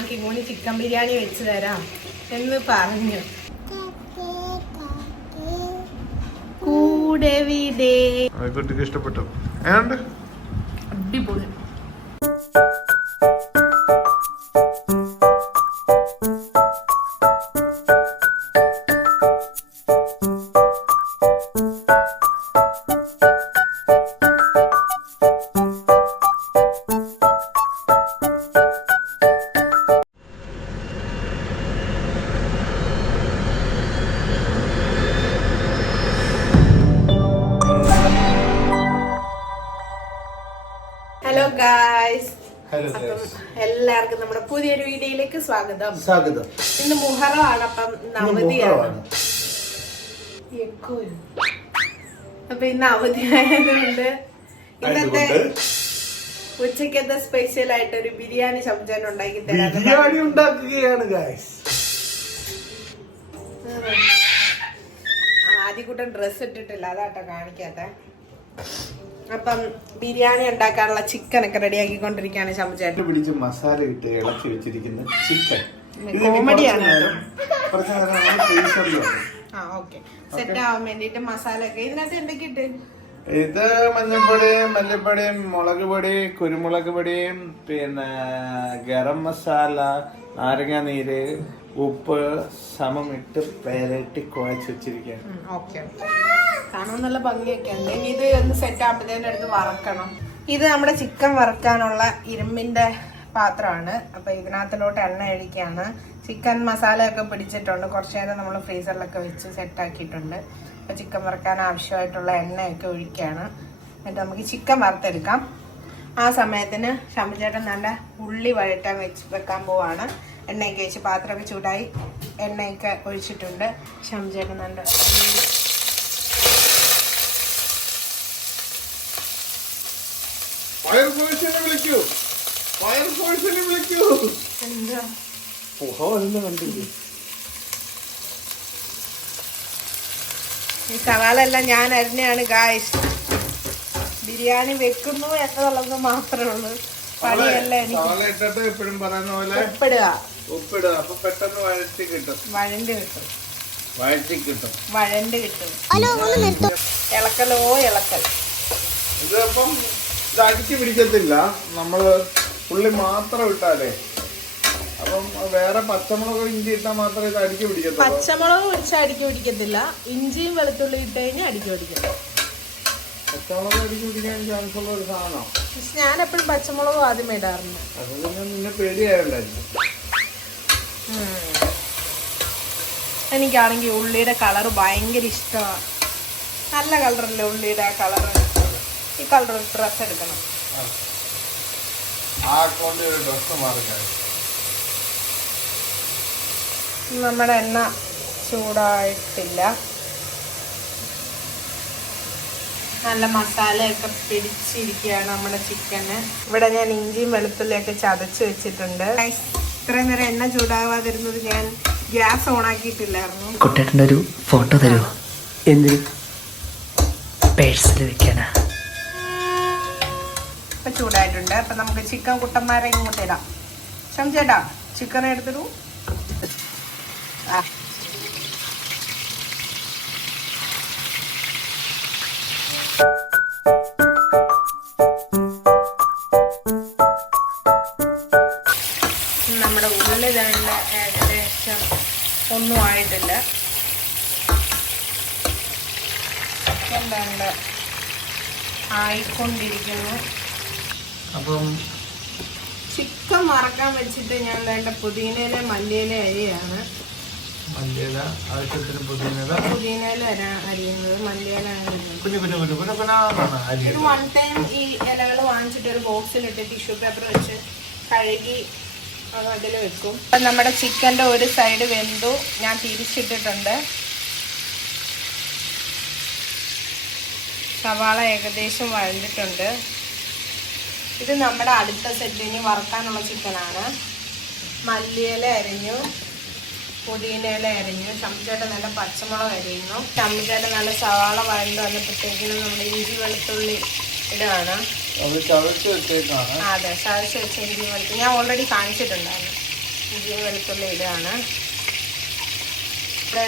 ഞാൻ കിങ്ങോണി ചിക്കൻ ബിരിയാണി വെച്ച് തരാം എന്ന് പറഞ്ഞു. കൂടെ വീടേ കുട്ടിക്ക് ഇഷ്ടപ്പെട്ടു. അടിപൊളി. ഹലോ ഗായ്സ്, എല്ലാവർക്കും നമ്മുടെ പുതിയൊരു വീഡിയോയിലേക്ക് സ്വാഗതം. ഇന്ന് മുഹറമാണ്, അപ്പം അവധിയാണ്. അപ്പൊ ഇന്ന് അവധി ആയതുകൊണ്ട് ഇന്നത്തെ ഉച്ചക്കത്തെ സ്പെഷ്യൽ ആയിട്ട് ഒരു ബിരിയാണി ശബ്ദം ഉണ്ടാക്കി ഉണ്ടാക്കുകയാണ്. ആദ്യകൂട്ടം ഡ്രസ് ഇട്ടിട്ടില്ല, അതാട്ടോ കാണിക്കാത്ത. അപ്പം ബിരിയാണി ഉണ്ടാക്കാനുള്ള ചിക്കൻ ഒക്കെ റെഡി ആക്കിക്കൊണ്ടിരിക്കുകയാണ് ശംചേട്ടൻ. പിടിച്ച് മസാല ഇട്ട് ഇളക്കി വെച്ചിരിക്കുന്ന ചിക്കൻ കോമഡിയാണ്. സെറ്റ് ആവാൻ വേണ്ടിട്ട് മസാല ഒക്കെ ഇതിനകത്ത് എന്തൊക്കെ ഇട്ട്? ഇത് മഞ്ഞൾപ്പൊടിയും മല്ലിപ്പൊടിയും മുളക് പൊടി കുരുമുളക് പൊടിയും പിന്നെ ഗരം മസാല നാരങ്ങ നീര് ഉപ്പ് സമം ഇട്ട് പേരട്ടി കുഴച്ച് വെച്ചിരിക്കുകയാണ്. ഓക്കെ, കാണാൻ നല്ല ഭംഗിയൊക്കെ ഉണ്ട്. ഇനി ഇത് ഒന്ന് സെറ്റ് ആകുമ്പോഴത്തേൻ്റെ അടുത്ത് വറക്കണം. ഇത് നമ്മുടെ ചിക്കൻ വറക്കാനുള്ള ഇരുമ്പിന്റെ പാത്രമാണ്. അപ്പൊ ഇതിനകത്തിലോട്ട് എണ്ണ ഒഴിക്കുകയാണ്. ചിക്കൻ മസാലയൊക്കെ പിടിച്ചിട്ടുണ്ട്. കുറച്ചു നേരം നമ്മൾ ഫ്രീസറിലൊക്കെ വെച്ച് സെറ്റ് ആക്കിയിട്ടുണ്ട്. അപ്പൊ ചിക്കൻ വറക്കാൻ ആവശ്യമായിട്ടുള്ള എണ്ണയൊക്കെ ഒഴിക്കുകയാണ്. എന്നിട്ട് നമുക്ക് ചിക്കൻ വറുത്തെടുക്കാം. ആ സമയത്തിന് ശംചേട്ടൻ നല്ല ഉള്ളി വഴറ്റാൻ വെക്കാൻ പോവാണ്. എണ്ണയൊക്കെ വെച്ച് പാത്രമൊക്കെ ചൂടായി എണ്ണയൊക്കെ ഒഴിച്ചിട്ടുണ്ട്. ശംചേട്ടൻ നല്ല എന്താ ഈ സവാള എല്ലാം ഞാൻ അരിഞ്ഞാണ് ഗായ്സ്. ബിരിയാണി വെക്കുന്നു എന്നുള്ളത് മാത്രമേ ഉള്ളൂ. പണിയല്ല എനിക്ക്. വഴണ്ട് കിട്ടും. ഇളക്കലോ ഇളക്കൽ. ഇതിപ്പം ഇത് അടിച്ചു പിടിക്കത്തില്ല, നമ്മള് ഉള്ളി മാത്രം ഇട്ടാലേ. അപ്പം വേറെ പച്ചമുളക് ഇഞ്ചി ഇട്ടാൽ മാത്രമേ ഇത് അടിച്ചു പിടിക്കത്തുള്ളൂ. പച്ചമുളക് പിടിച്ചാൽ അടിക്ക് പിടിക്കത്തില്ല. ഇഞ്ചിയും വെളുത്തുള്ളി ഇട്ട് കഴിഞ്ഞാൽ അടിക്ക് പിടിക്കും. പച്ചമുളക് അടിച്ചു പിടിക്കാൻ ചാൻസ് ഉള്ള ഒരു സാധനം. പക്ഷെ ഞാൻ എപ്പോഴും പച്ചമുളകും ആദ്യം ഇടാറുണ്ട്. അത് പിന്നെ നിന്നെ പേടിയായുണ്ടായിരുന്നു. എനിക്കാണെങ്കിൽ ഉള്ളിയുടെ കളറ് ഭയങ്കര ഇഷ്ടമാണ്. നല്ല കളറല്ലേ ഉള്ളിയുടെ ആ കളറ്. ഈ കളർ ഡ്രസ് എടുക്കണം. നമ്മുടെ എണ്ണ ചൂടായിട്ടില്ല. നല്ല മസാലയൊക്കെ പിടിച്ചിരിക്കുകയാണ് നമ്മുടെ ചിക്കന്. ഇവിടെ ഞാൻ ഇഞ്ചിയും വെളുത്തുള്ളിയൊക്കെ ചതച്ച് വെച്ചിട്ടുണ്ട്. ഇത്രയും നേരം എണ്ണ ചൂടാവാതിരുന്നത് ഞാൻ ഗ്യാസ് ഓണാക്കിയിട്ടില്ലായിരുന്നു. കുട്ടേട്ടൻ്റെ ഒരു ഫോട്ടോ തരുമോ? എന്തിന്? പേഴ്സിൽ വെക്കാനാ. ഇപ്പൊ ചൂടായിട്ടുണ്ട്. അപ്പൊ നമുക്ക് ചിക്കൻ കുട്ടന്മാരെ ഇങ്ങോട്ട് ഇടാം. ശംചേട്ടാ ചിക്കൻ എടുത്തിടൂ. നമ്മുടെ ഉള്ളിൽ തന്നെ ഏകദേശം ഒന്നും ആയിട്ടില്ല. എന്താണ്ട് ആയിക്കൊണ്ടിരിക്കുന്നു. അപ്പം ചിക്കൻ വറക്കാൻ വെച്ചിട്ട് ഞാൻ വേണ്ട പുതിനയില മല്ലിയില അരിയാണ്. മല്ലിയില ആവശ്യത്തിന് പുതിനയില അരിയുന്നത്, മല്ലിയില അരി. ഒരു വൺ ടൈം ഈ ഇലകൾ വാങ്ങിച്ചിട്ട് ഒരു ബോക്സിലിട്ട് ടിഷ്യൂ പേപ്പർ വെച്ച് കഴുകി അതിൽ വെക്കും. അപ്പം നമ്മുടെ ചിക്കൻ്റെ ഒരു സൈഡ് വെന്തു. ഞാൻ തിരിച്ചിട്ടിട്ടുണ്ട്. സവാള ഏകദേശം വഴണ്ടിട്ടുണ്ട്. ഇത് നമ്മുടെ അടുത്ത സെറ്റിന് വറക്കാനുള്ള ചിക്കനാണ്. മല്ലിയില അരിഞ്ഞു, പുതിനയില അരിഞ്ഞു. ശംചേട്ടൻ നല്ല പച്ചമുളക് അരിയുന്നു. ശംചേട്ടൻ നല്ല സവാള വഴണ്ട് വന്നപ്പോഴത്തേക്കിനും നമ്മുടെ ഇഞ്ചി വെളുത്തുള്ളി ഇടുകയാണ്. ചതച്ച് വെച്ചേക്കാണ്. അതെ, ചതച്ച് വെച്ച ഇഞ്ചി വെളുത്തുള്ളി ഞാൻ ഓൾറെഡി കാണിച്ചിട്ടുണ്ടായിരുന്നു. ഇഞ്ചിയും വെളുത്തുള്ളി ഇടുകയാണ്. ഇവിടെ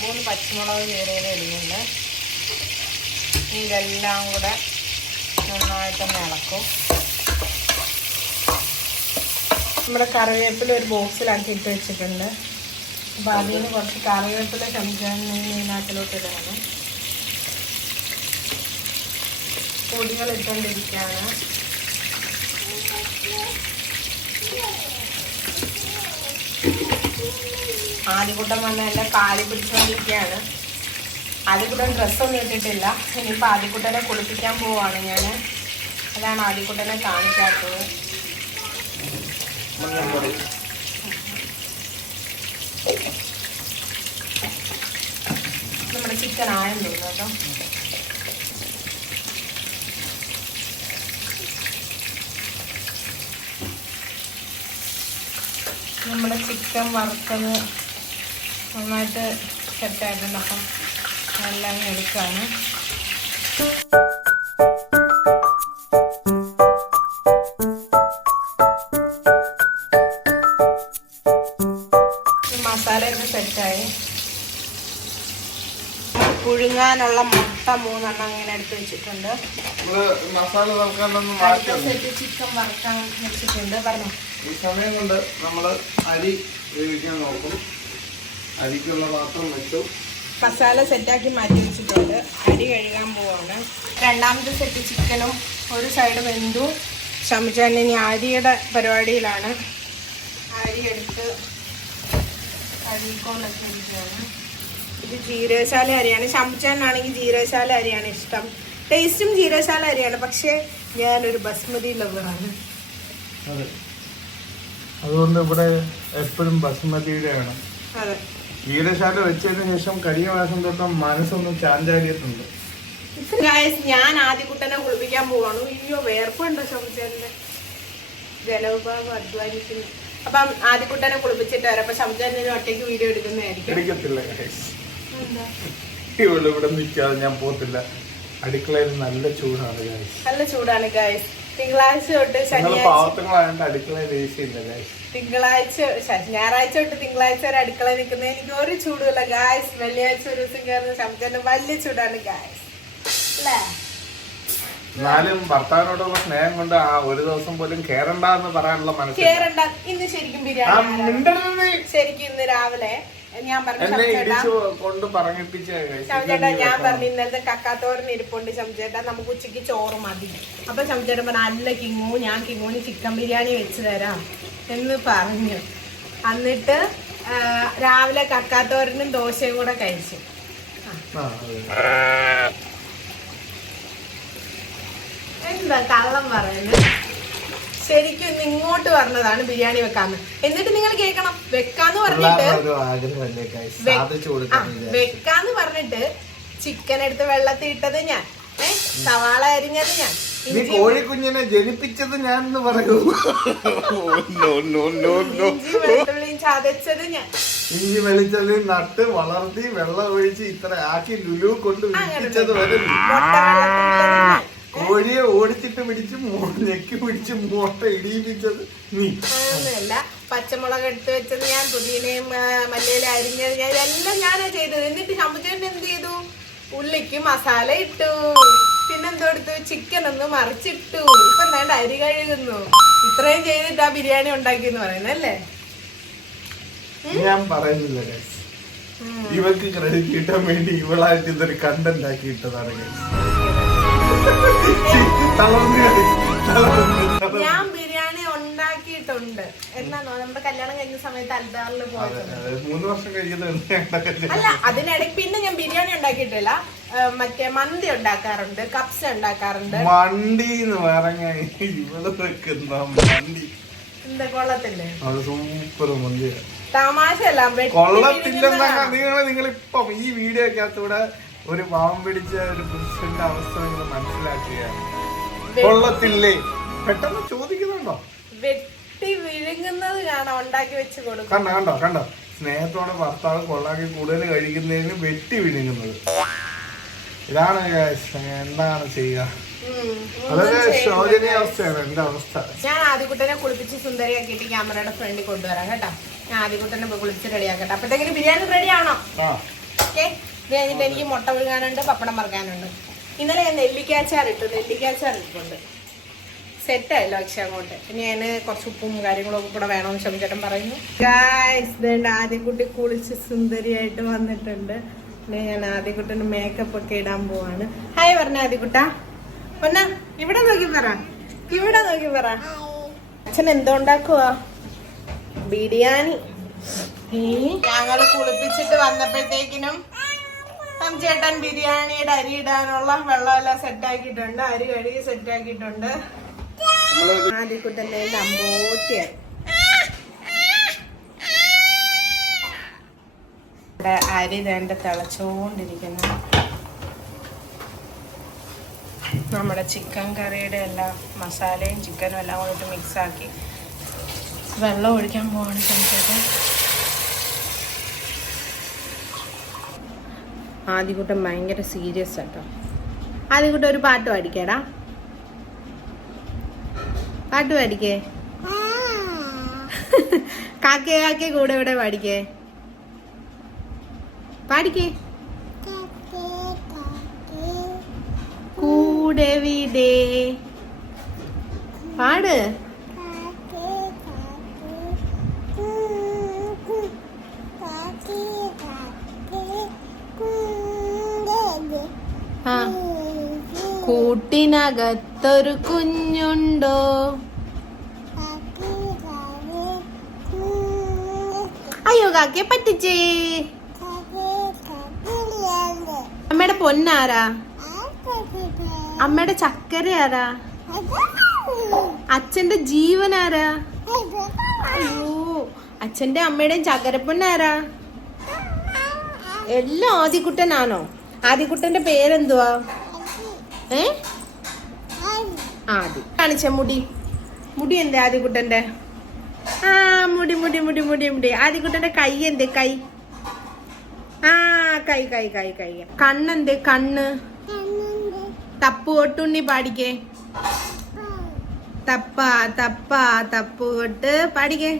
3 പച്ചമുളക് കീറിയത് ഇടുന്നുണ്ട്. ഇതെല്ലാം കൂടെ നന്നായിട്ടൊന്ന് ഇളക്കും. നമ്മുടെ കറിവേപ്പില ഒരു ബോക്സിലാക്കി ഇട്ട് വെച്ചിട്ടുണ്ട്. അപ്പോൾ അതിൽ നിന്ന് കുറച്ച് കറിവേപ്പില ഇതിനകത്തിലോട്ട് ഇടണം. പൊടികൾ ഇട്ടുകൊണ്ടിരിക്കുകയാണ്. ആദ്യകൂട്ടം വന്ന എൻ്റെ കാലി പിടിച്ചുകൊണ്ടിരിക്കുകയാണ്. ആദ്യകൂട്ടൻ ഡ്രസ്സൊന്നും ഇട്ടിട്ടില്ല. ഇനിയിപ്പോൾ ആദ്യകൂട്ടനെ കുളിപ്പിക്കാൻ പോവുകയാണ് ഞാൻ. അതാണ് ആദ്യകൂട്ടനെ കാണിക്കാത്തത്. നമ്മുടെ ചിക്കൻ ആയെന്ന് തോന്നുന്നു കേട്ടോ. നമ്മുടെ ചിക്കൻ വറുത്തത് നന്നായിട്ട് സെറ്റായിട്ടുണ്ട്. അപ്പം എല്ലാം എടുക്കുകയാണ്. മസാലയൊക്കെ സെറ്റായി. പുഴുങ്ങാനുള്ള മുട്ട 3 ഇങ്ങനെ എടുത്ത് വെച്ചിട്ടുണ്ട്. ചിക്കൻ വറുക്കാൻ വെച്ചിട്ടുണ്ട്. പറഞ്ഞു ഈ സമയം കൊണ്ട് നമ്മൾ അരി വേവിക്കാൻ നോക്കും. അരിക്കുള്ള പാത്രം വെച്ചു. മസാല സെറ്റാക്കി മാറ്റി വെച്ചിട്ടുണ്ട്. അരി കഴുകാൻ പോവാണ്. രണ്ടാമത്തെ സെറ്റ് ചിക്കനും ഒരു സൈഡ് വെന്തു. ഷമിച്ചാൻ ഇനി അരിയുടെ പരിപാടിയിലാണ്. അരി എടുത്ത് കഴുകിക്കൊണ്ടൊക്കെ ഇരിക്കുകയാണ്. ഇത് ജീരകശാല അരിയാണ്. ഷമിച്ചാനാണെങ്കിൽ ജീരകശാല അരിയാണ് ഇഷ്ടം. ടേസ്റ്റും ജീരകശാല അരിയാണ്. പക്ഷേ ഞാനൊരു ബസ്മതി ലവറാണ്. അതെ, അതുകൊണ്ട് ഇവിടെ എപ്പോഴും ബസുമതിയുടെ വേണം. അതെ, ജീരകശാല വെച്ചതിന് ശേഷം കഴിഞ്ഞ മാസം തൊട്ട് മനസ്സൊന്നും ചാഞ്ചാരിയിട്ടുണ്ട്. ഞാൻ ആദ്യകുട്ടനെ കുളിപ്പിക്കാൻ പോവാണ്. അയ്യോ വേർപ്പുണ്ടോ ഷംജാന്റെ? ജലവിഭാഗം അധ്വാനിക്കുന്നു. അപ്പം ആദ്യകുട്ടനെ കുളിപ്പിച്ചിട്ട് വരാം. അപ്പൊ ഷംജാൻ ഒറ്റയ്ക്ക് വീഡിയോ എടുക്കുന്നതായിരിക്കും. എടുക്കത്തില്ല ഇവിടെ നിൽക്കാതെ ഞാൻ പോത്തില്ല. അടുക്കളയിൽ നല്ല ചൂടാണ് ഗൈസ്. നല്ല ചൂടാണ് ഗൈസ്. തിങ്കളാഴ്ച തൊട്ട് പാവത്തങ്ങളായതുകൊണ്ട് അടുക്കളയിൽ AC ഇല്ല ഗൈസ്. ഞായറാഴ്ച തൊട്ട് തിങ്കളാഴ്ച വരെ അടുക്കള നിൽക്കുന്നത് എനിക്ക് ഒരു ചൂടുമില്ല ഗായ്സ്. വെള്ളിയാഴ്ച ഒരു ദിവസം കയറുന്ന ശബ്ദത്തിന് വലിയ ചൂടാണ് ഗായ്സ്. അല്ലേ? എന്നാലും ഭർത്താവിനോടുള്ള സ്നേഹം കൊണ്ട് ആ ഒരു ദിവസം പോലും കേറണ്ടെന്ന് പറയാനുള്ള മനസ്സിൽ കേറണ്ട. ഇന്ന് ശരിക്കും ബിരിയാണി ശരിക്കും ഇന്ന് രാവിലെ ഞാൻ പറഞ്ഞു ശംചേട്ടാ, ഞാൻ പറഞ്ഞു ഇന്നലത്തെ കക്കാത്തോരന് ഇരിപ്പുണ്ട് ശംചേട്ടാ, നമുക്ക് ഉച്ചയ്ക്ക് ചോറ് മതി. അപ്പൊ ശംചേട്ടൻ പറഞ്ഞു അല്ല കിങ്ങു, ഞാൻ കിങ്ങുവിന് ചിക്കൻ ബിരിയാണി വെച്ച് തരാം എന്ന് പറഞ്ഞു. എന്നിട്ട് രാവിലെ കക്കാത്തോരനും ദോശയും കൂടെ കഴിച്ചു. എന്താ കള്ളം പറയുന്നത്? ശരിക്കും ഇന്ന് ഇങ്ങോട്ട് പറഞ്ഞതാണ് ബിരിയാണി വെക്കാന്ന്. എന്നിട്ട് നിങ്ങൾ കേൾക്കണം, വെക്കാന്ന് പറഞ്ഞിട്ട് ചിക്കൻ എടുത്ത് വെള്ളത്തിൽ ഇട്ടത് ഞാൻ, സവാള അരിഞ്ഞത് ഞാൻ, കോഴിക്കുഞ്ഞിനെ ജനിപ്പിച്ചത് ഞാൻ പറയൂ, വെളുത്തുള്ളിയും ചതച്ചത് ഞാൻ, ഇഞ്ചി വെളിച്ചെണ്ണി നട്ട് വളർത്തി വെള്ളം ഒഴിച്ച് ഇത്ര ആക്കി ലുലു കൊണ്ട് വിളിച്ചത് വരെ, കോഴിയെ ഓടിച്ചിട്ട് പിടിച്ച് ഞെക്കി പിടിച്ച് മുട്ട ഇടിയിപ്പിച്ചത് നീ. അങ്ങനെയല്ല, പച്ചമുളക് എടുത്ത് വെച്ചത് ഞാൻ, പുതിനയും മല്ലിയിലും അരിഞ്ഞത് ഞാൻ, ഇതെല്ലാം ഞാനാ ചെയ്തത്. എന്നിട്ട് ശമ്പുചേട്ടൻ എന്ത് ചെയ്തു? ഉള്ളിക്ക് മസാല ഇട്ടു, പിന്നെന്തോ എടുത്തു, ചിക്കൻ ഒന്ന് മറിച്ചിട്ടു, ഇപ്പൊ എന്താണ്ട് അരി കഴുകുന്നു. ഇത്രയും ചെയ്തിട്ട് ആ ബിരിയാണി ഉണ്ടാക്കിയെന്ന് പറയുന്നല്ലേ? ഞാൻ പറയുന്നില്ല ഗൈസ്, ഇവർക്ക് ക്രെഡിറ്റ് കിട്ടാൻ വേണ്ടി ഇവളായിട്ട് ഇതൊരു കണ്ടന്റ് ആക്കി ഇട്ടതാണ് ഗൈസ്. ഞാൻ ബിരിയാണി ഉണ്ടാക്കിയിട്ടുണ്ട്. എന്നാണോ നമ്മുടെ കല്യാണം കഴിഞ്ഞ സമയത്ത് അൽദാറിൽ പോയിട്ടുണ്ട്. 3 വർഷം കഴിയുന്നത് അല്ല, അതിനിടയ്ക്ക് പിന്നെ ഞാൻ ബിരിയാണി ഉണ്ടാക്കിയിട്ടില്ല. മറ്റേ മന്തി ഉണ്ടാക്കാറുണ്ട്, കപ്സ ഉണ്ടാക്കാറുണ്ട്. മന്തി എന്ന് പറഞ്ഞ ഇവള് വെക്കുന്ന മന്തി എന്താ കൊള്ളത്തില്ലേ? അത് സൂപ്പർ മന്തിയാണ്. തമാശയല്ല, കൊള്ളത്തില്ലെന്നൊക്കെ നിങ്ങളിപ്പം ഈ വീഡിയോക്കകത്തൂടെ ഒരു പാവം പിടിച്ച ഒരു പുരുഷന്റെ അവസ്ഥ നിങ്ങൾ മനസ്സിലാക്കുകയാണ്. കൊള്ളത്തില്ലേ? പെട്ടെന്ന് ചോദിക്കുന്നുണ്ടോ? വെട്ടി വിഴുങ്ങുന്നത് കാണാം, ഉണ്ടാക്കി വെച്ച് കൊടുക്കും. കണ്ടോ കണ്ടോ കണ്ടോ, സ്നേഹത്തോടെ ഭർത്താവ് കൊള്ളാക്കി കൂടുതൽ കഴിക്കുന്നതിന് വെട്ടി വിഴുങ്ങുന്നത്. ഇതാണ് എന്താണ് ചെയ്യുക. വളരെ ശോചനീയ അവസ്ഥയാണ് എന്റെ അവസ്ഥ. ഞാൻ ആദ്യക്കുട്ടനെ കുളിപ്പിച്ച് സുന്ദരിയാക്കിയിട്ട് ക്യാമറയുടെ ഫ്രണ്ടിൽ കൊണ്ടുവരാം കേട്ടോ. ഞാൻ ആദ്യക്കുട്ടനെ കുളിപ്പിച്ച് റെഡിയാക്കട്ടെ. അപ്പോഴത്തേക്കിന് ബിരിയാണി റെഡി ആണോ? ഓക്കെ. ബിരിയാണിട്ട് എനിക്ക് മുട്ട പുഴുങ്ങാനുണ്ട്, പപ്പടം വറുക്കാനുണ്ട്. ഇന്നലെ ഞാൻ നെല്ലിക്കാച്ചാർ ഇട്ടുണ്ട്. സെറ്റായല്ലോ പക്ഷെ അങ്ങോട്ട്. ഇനി ഞാൻ കുറച്ച് ഉപ്പും കാര്യങ്ങളൊക്കെ കൂടെ വേണമെന്ന് ശമിച്ചേട്ടൻ പറയുന്നു. ആദ്യക്കുട്ടി കുളിച്ച് സുന്ദരിയായിട്ട് വന്നിട്ടുണ്ട്. ഞാൻ ആദ്യക്കുട്ടന് മേക്കപ്പ് ഒക്കെ ഇടാൻ പോവാണ്. ഹായ് പറഞ്ഞ ആദ്യക്കുട്ട. പൊന്ന ഇവിടെ നോക്കി പറ. അച്ഛൻ എന്തോ ഉണ്ടാക്കുവാ? ബിരിയാണി. ഞങ്ങള് കുളിപ്പിച്ചിട്ട് വന്നപ്പോഴത്തേക്കിനും ചേട്ടൻ ബിരിയാണിയുടെ അരി ഇടാനുള്ള വെള്ളമെല്ലാം സെറ്റാക്കിയിട്ടുണ്ട്. അരി കഴുകി സെറ്റാക്കിയിട്ടുണ്ട്. ആദ്യക്കുട്ടൻ്റെ അമ്പോത്തിയായി. ഇവിടെ അരി വേണ്ട തിളച്ചുകൊണ്ടിരിക്കുന്നു. നമ്മുടെ ചിക്കൻ കറിയുടെ എല്ലാ മസാലയും ചിക്കനും എല്ലാം കൂടിയിട്ട് മിക്സാക്കി വെള്ളം ഒഴിക്കാൻ പോവാണ് കഴിച്ചിട്ട്. ആദ്യകൂട്ടം ഭയങ്കര സീരിയസ് ആട്ടോ. ആദ്യകൂട്ടം ഒരു പാട്ട് പാടിക്കേടാ. പാട്ട് പാടിക്കേ. കാക്കേ കൂടെ ഇവിടെ പാടിക്കേ. കൂടെ വിടേ പാട്. കൂട്ടിനകത്തൊരു കുഞ്ഞുണ്ടോ? അയ്യോ കാക്കയെ പറ്റിച്ചേ. അമ്മയുടെ പൊന്നാരാ? അമ്മയുടെ ചക്കര ആരാ? അച്ഛന്റെ ജീവനാരാ? അയ്യോ അച്ഛന്റെ അമ്മയുടെയും ചക്കരപ്പൊന്നാരാ? എല്ലാം ആദ്യക്കുട്ടനാണോ? ആദ്യക്കുട്ടന്റെ പേരെന്തുവാ? ആദ്യം കാണിച്ച മുടി എന്താ ആദ്യക്കുട്ടന്റെ? മുടി. ആദ്യക്കുട്ടന്റെ കൈ എന്തേ? കൈ കണ്ണെന്തേ? കണ്ണ്. തപ്പു കൊട്ടുണ്ണി പാടിക്കേ. തപ്പുകൊട്ട് പാടിക്കേ.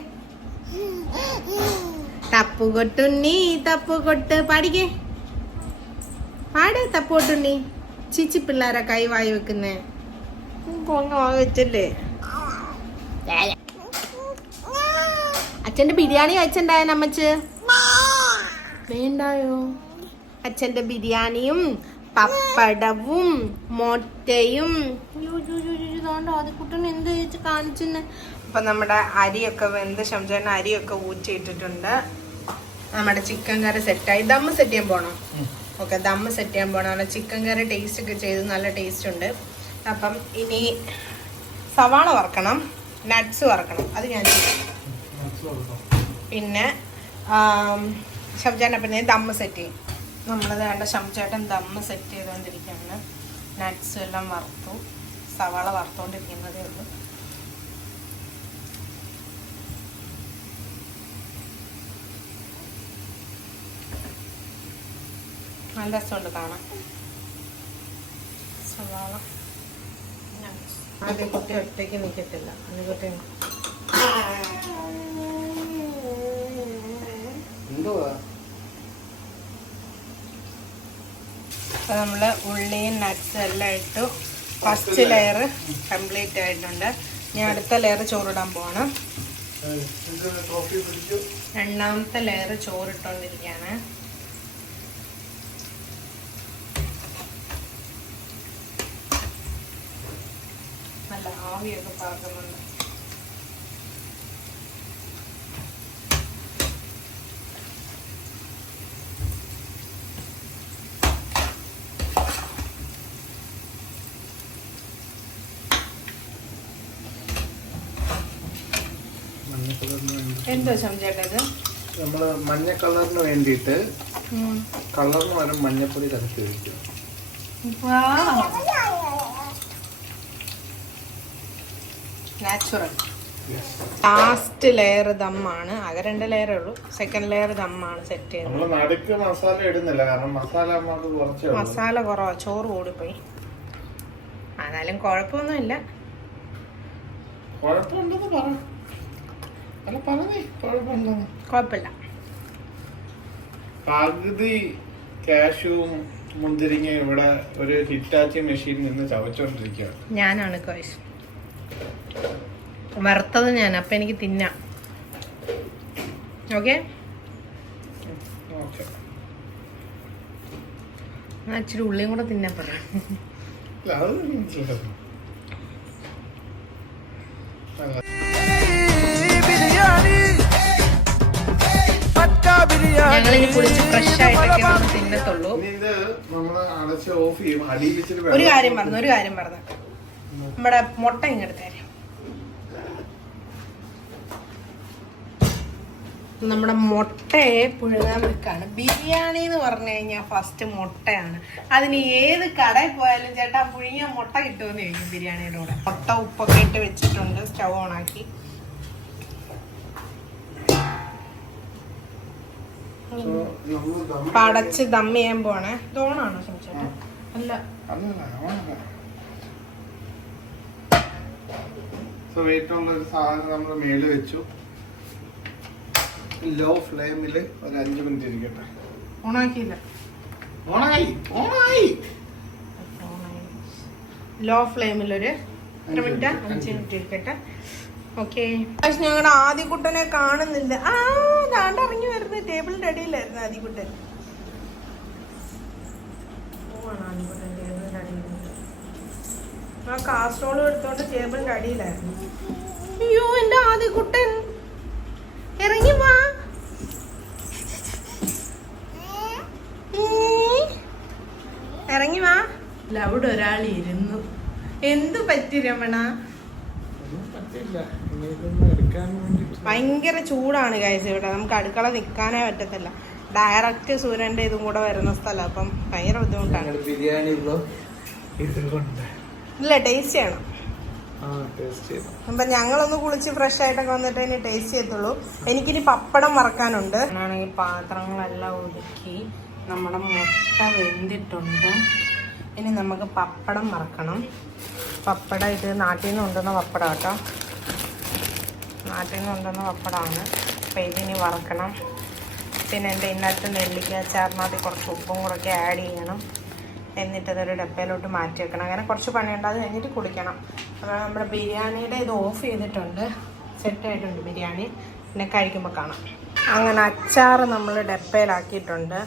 തപ്പുകൊട്ടുണ്ണി തപ്പുകൊട്ട് പാടിക്കേ. പാട് തപ്പുകൊട്ടുണ്ണി. ചീച്ചി പിള്ളേരാ കൈ വായി വെക്കുന്നേ. വെച്ചല്ലേ. അച്ഛന്റെ ബിരിയാണി കഴിച്ചിണ്ടായ അമ്മച്ച്? വേണ്ടായോ? അച്ഛന്റെ ബിരിയാണിയും പപ്പടവും മുട്ടയും. ആദ്യക്കുട്ടൻ എന്ത് ചോദിച്ചു കാണിച്ചെന്ന്. അപ്പൊ നമ്മുടെ അരിയൊക്കെ വെന്ത് ശംചേന അരിയൊക്കെ ഊറ്റിയിട്ടിട്ടുണ്ട്. നമ്മുടെ ചിക്കൻ കറി സെറ്റായി. ദമ്മ് സെറ്റ് ചെയ്യാൻ പോണം. ഓക്കെ, ദമ്മ് സെറ്റ് ചെയ്യാൻ പോണം. ചിക്കൻ കറി ടേസ്റ്റ് ഒക്കെ ചെയ്ത് നല്ല ടേസ്റ്റ് ഉണ്ട്. അപ്പം ഇനി സവാള വറക്കണം, നട്ട്സ് വറക്കണം. അത് ഞാൻ ചെയ്യും. പിന്നെ ശംചേട്ടൻ പിന്നെ ദമ്മ് സെറ്റ് ചെയ്യും. നമ്മളത് വേണ്ട ശംചേട്ടൻ ദമ്മ് സെറ്റ് ചെയ്തുകൊണ്ടിരിക്കുകയാണ്. നട്ട്സ് എല്ലാം വറുത്തു, സവാള വറുത്തുകൊണ്ടിരിക്കുന്നതേ ഉള്ളൂ. നല്ല രസമുണ്ട് കാണാൻ. സവാള ആദ്യം കുട്ടി ഒറ്റയ്ക്ക് നിൽക്കത്തില്ല. കുട്ടി അപ്പോൾ നമ്മൾ ഉള്ളിയും നട്ട്സും എല്ലാം ഇട്ടു. ഫസ്റ്റ് ലെയർ കംപ്ലീറ്റ് ആയിട്ടുണ്ട്. ഞാൻ അടുത്ത ലെയർ ചോറിടാൻ പോവാണ്. രണ്ടാമത്തെ ലെയർ ചോറിട്ടോണ്ടിരിക്കുകയാണ്. നല്ല ആവിയൊക്കെ പാകുന്നുണ്ട്. എന്തോ സംചേട്ടത്? നമ്മള് മഞ്ഞ കളറിന് വേണ്ടിയിട്ട് കളറിന് വരും മഞ്ഞപ്പൊടി കലക്കി ഒഴിക്കും. നാച്ചുറൽ ലാസ്റ്റ് ലെയർ ദമ്മാണ്. ആകെ 2 ലെയറേ ഉള്ളൂ. സെക്കൻഡ് ലെയർ ദമ്മാണ് സെറ്റ് ചെയ്യുന്നത്. നമ്മള് നടുക്ക് മസാല ഇടുന്നില്ല, കാരണം മസാല നമുക്ക് കുറച്ച് മസാല കുറവാ, ചോറ് കൂടിപ്പോയി. എന്നാലും കുഴപ്പമൊന്നുമില്ല. കുഴപ്പമുണ്ടെന്ന് പറ. അല്ല പറഞ്ഞേ കുഴപ്പമുണ്ടെന്ന്. കുഴപ്പമില്ല. പകുതി കാഷ്യൂവും മുന്തിരിങ്ങ ഇവിടെ ഒരു ഹിറ്റാച്ചി മെഷീനിൽ നിന്ന് ചവച്ചോണ്ടിരിക്കുകയാണ്. ഞാനാണ് ഗൈസ് വറുത്തത് ഞാൻ. അപ്പം എനിക്ക് തിന്നാം. ഓക്കെ, ഇച്ചിരി ഉള്ളിയും കൂടെ തിന്നാൻ പറയാം. ഞങ്ങളിനി കുളിച്ച് ഫ്രഷ് ആയിട്ടൊക്കെ നമ്മൾ തിന്നത്തുള്ളൂ. ഒരു കാര്യം പറഞ്ഞു നമ്മുടെ മുട്ട ഇങ്ങെടുത്ത് തരാം. നമ്മുടെ മുട്ടയെ പുഴുങ്ങാൻ വെക്കാണ്. ബിരിയാണി എന്ന് പറഞ്ഞു കഴിഞ്ഞാൽ ഫസ്റ്റ് മുട്ടയാണ്. അതിന് ഏത് കടയിൽ പോയാലും ചേട്ടാ പുഴുങ്ങിയ മുട്ട കിട്ടുമെന്ന് ചോദിക്കും ബിരിയാണിയുടെ കൂടെ. മുട്ട ഉപ്പൊക്കെ ഇട്ട് വെച്ചിട്ടുണ്ട്. സ്റ്റൗ ഓണാക്കി പടച്ച് ദം ചെയ്യാൻ പോണേ. തോണാണോ ശ്രമിച്ചേട്ടാ? അല്ല, ഒരു സാധനം നമ്മൾ മേളിൽ വെച്ചു. ലോ ഫ്ലെയിമില് ഒരു 5 മിനിറ്റ് ഇരിക്കട്ടെ. ഓണാക്കിയില്ല. ഓണായി. ലോ ഫ്ലെയിമിലൊരു 5 മിനിറ്റ് ഇരിക്കട്ടെ. ഓക്കെ, ഞങ്ങളുടെ ആദികുട്ടനെ കാണുന്നില്ല. ദാണ്ട് ഇറങ്ങി വരുന്നത്. ടേബിളിന്റെ അടിയിലായിരുന്നു ആദികുട്ടൻ. ആ കാസറോളും എടുത്തോണ്ട് ടേബിളിന്റെ അടിയിലായിരുന്നു. അയ്യോ, എന്റെ ആദികുട്ടൻ ഇറങ്ങി വാ. ഇറങ്ങി വാ. അവിടെ ഒരാൾ ഇരുന്നു. എന്തു പറ്റി രമണ? ഭയങ്കര ചൂടാണ് ഗൈസ് ഇവിടെ. നമുക്ക് അടുക്കള നിൽക്കാനേ പറ്റത്തില്ല. ഡയറക്റ്റ് സൂര്യന്റെ ഇതും കൂടെ വരുന്ന സ്ഥലം. അപ്പം ഭയങ്കര ബുദ്ധിമുട്ടാണ്. ഇല്ല, ടേസ്റ്റ് ചെയ്യണം. അപ്പൊ ഞങ്ങളൊന്ന് കുളിച്ച് ഫ്രഷ് ആയിട്ടൊക്കെ വന്നിട്ട് ഇനി ടേസ്റ്റ് ചെയ്യത്തുള്ളൂ. എനിക്കിനി പപ്പടം വറക്കാനുണ്ട്. ആണെങ്കിൽ പാത്രങ്ങളെല്ലാം ഒതുക്കി നമ്മുടെ മുട്ട വെന്തിട്ടുണ്ട്. ഇനി നമുക്ക് പപ്പടം വറക്കണം. പപ്പടം ഇത് നാട്ടിൽ നിന്ന് കൊണ്ടുവന്ന പപ്പടം കേട്ടോ. നാട്ടിൽ നിന്ന് കൊണ്ടുവന്ന പപ്പടമാണ്. അപ്പം ഇതിനി വറക്കണം. പിന്നെ എൻ്റെ ഇന്നത്തെ നെല്ലിക്ക അച്ചാറിനകത്ത് കുറച്ച് ഉപ്പും കൂടെ ആഡ് ചെയ്യണം. എന്നിട്ടതൊരു ഡപ്പയിലോട്ട് മാറ്റി വെക്കണം. അങ്ങനെ കുറച്ച് പണിയുണ്ട്. അത് കഴിഞ്ഞിട്ട് കുടിക്കണം. അപ്പോൾ നമ്മുടെ ബിരിയാണിയുടെ ഇത് ഓഫ് ചെയ്തിട്ടുണ്ട്. സെറ്റായിട്ടുണ്ട് ബിരിയാണി. പിന്നെ കഴിക്കുമ്പോൾ കാണാം. അങ്ങനെ അച്ചാർ നമ്മൾ ഡപ്പയിലാക്കിയിട്ടുണ്ട്.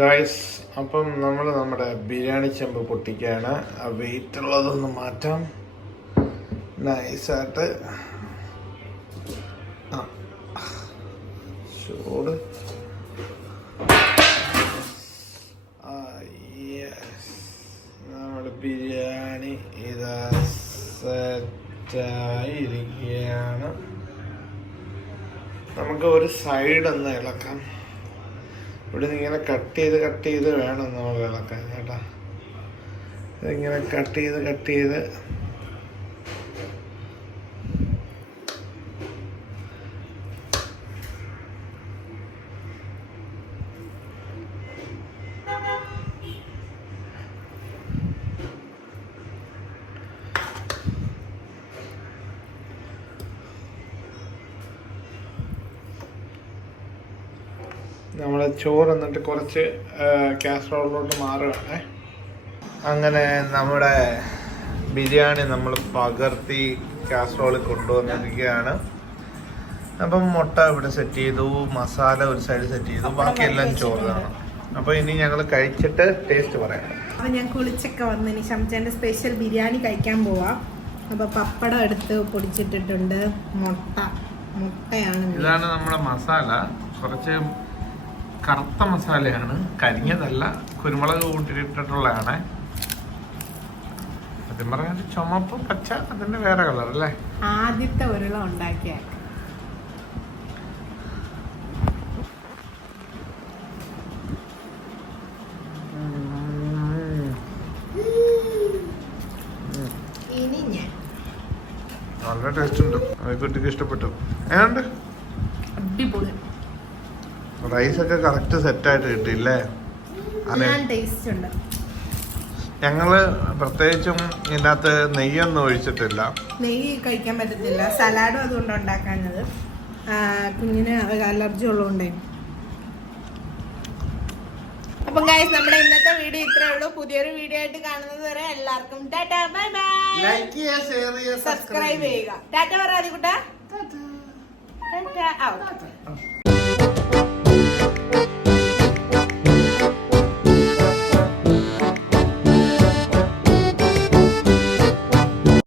ഗായ്സ്, അപ്പം നമ്മൾ നമ്മുടെ ബിരിയാണി ചെമ്പ് പൊട്ടിക്കുകയാണ്. ആ വെയിറ്റ് ഉള്ളതൊന്ന് മാറ്റാം നൈസായിട്ട്. ചൂട്. നമ്മുടെ ബിരിയാണി ഇതാ സെറ്റായിരിക്കുകയാണ്. നമുക്ക് ഒരു സൈഡ് ഒന്ന് ഇളക്കാം. ഇവിടെ നിന്ന് ഇങ്ങനെ കട്ട് ചെയ്ത് വേണം നമ്മൾ ഇളക്കാൻ കേട്ടോ. ഇതിങ്ങനെ കട്ട് ചെയ്ത് നമ്മൾ ചോറ് എന്നിട്ട് കുറച്ച് കാസറോളിലോട്ട് മാറുകയാണേ. അങ്ങനെ നമ്മുടെ ബിരിയാണി നമ്മൾ പകർത്തി കാസറോളിൽ കൊണ്ടുവന്നിരിക്കുകയാണ്. അപ്പം മുട്ട ഇവിടെ സെറ്റ് ചെയ്തു, മസാല ഒരു സൈഡ് സെറ്റ് ചെയ്തു, ബാക്കിയെല്ലാം ചോറ് കാണാം. അപ്പോൾ ഇനി ഞങ്ങൾ കഴിച്ചിട്ട് ടേസ്റ്റ് പറയാം. അപ്പോൾ ഞാൻ കുളിച്ചൊക്കെ വന്നതിന് ശംചേൻ്റെ സ്പെഷ്യൽ ബിരിയാണി കഴിക്കാൻ പോവാം. അപ്പോൾ പപ്പടം എടുത്ത് പൊടിച്ചിട്ടിട്ടുണ്ട്. മുട്ടയാണ്. ഇതാണ് നമ്മുടെ മസാല. കുറച്ച് കറുത്ത മസാലയാണ്, കരിഞ്ഞതല്ല, കുരുമുളക് കൂട്ടിയിട്ടിട്ടുള്ളതാണ്. സത്യം പറയാൻ ചുമപ്പ് പച്ച അതിന്റെ വേറെ കളർ അല്ലേ. ആദ്യത്തെ ഉരുള ഉണ്ടാക്കിയ നല്ല ടേസ്റ്റ് ഉണ്ട്. കുട്ടിക്ക് ഇഷ്ടപ്പെട്ടു. ഏതുണ്ട്? അടിപൊളി. റൈസൊക്കെ കറക്റ്റ് സെറ്റായിട്ട് കിട്ടിയില്ലേ? ടേസ്റ്റ് ഉണ്ട്. ഞങ്ങള് പ്രത്യേകിച്ചും ഇതിനകത്ത് നെയ്യൊന്നും ഒഴിച്ചിട്ടില്ല. നെയ്യ് കഴിക്കാൻ പറ്റത്തില്ല. സലാഡും അതുകൊണ്ട് ഉണ്ടാക്കാഞ്ഞത്. കുഞ്ഞിന് അലർജി ഉള്ളതുകൊണ്ടേ. അപ്പം ഗൈസ്, നമ്മുടെ ഇന്നത്തെ വീഡിയോ ഇത്രേ ഉള്ളൂ. പുതിയൊരു വീഡിയോ ആയിട്ട് കാണുന്നത് വരെ എല്ലാവർക്കും ടാറ്റാ, ബൈ ബൈ. ലൈക്ക് ചെയ്യുക, ഷെയർ ചെയ്യുക, സബ്സ്ക്രൈബ് ചെയ്യുക. ടാറ്റ പറ ആദികുട്ടാ. ടാറ്റ.